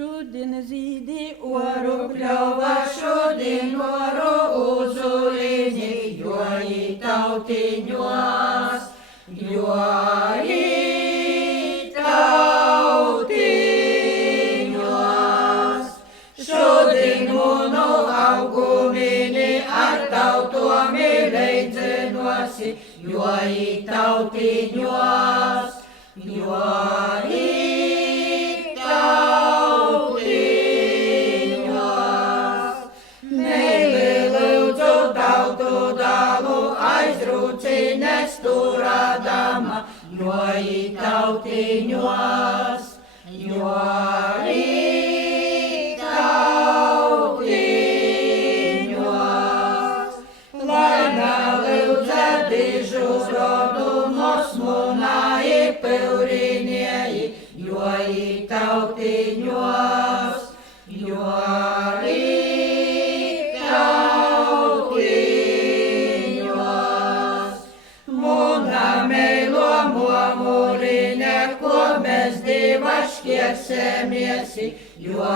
Šodien zīdi Oru pļauva šodien oru uzulīni, jo tautiņos, jo tautiņos. Šodien munu augumini ar tautomi leidzinosi, jo tautiņos, jo tautiņos. Meili lūdzu tautu dalu aizrūcines turādama, jo tautiņos, jo tautiņos. Lai nelūdza dižu rodu mosmunai pilrinieji, jo tautiņos, jo tautiņos. Muna meilo muomurine, ko mēs diva škiesemiesi, jo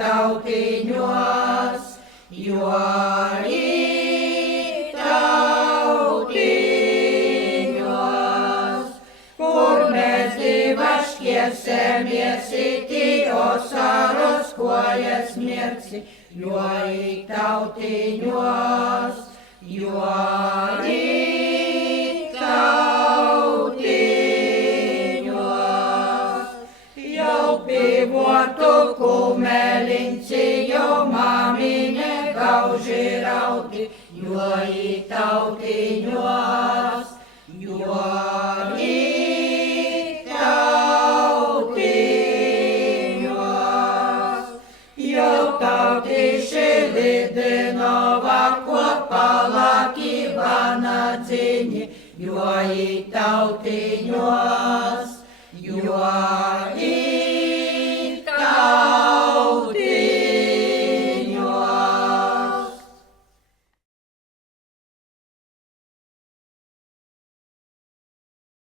tautiņos, jo tautiņos. Kur mēs diva škiesemiesi, tīros aros kojas mirci, jo tautiņos, jo tautiņos. Jau pivotu kumeliņci, jau mamine gauži rauti, jo tautiņos, jo tautiņos. Jau tautiši lidinova, ko palaki vanadzini, jo tautiņos, jo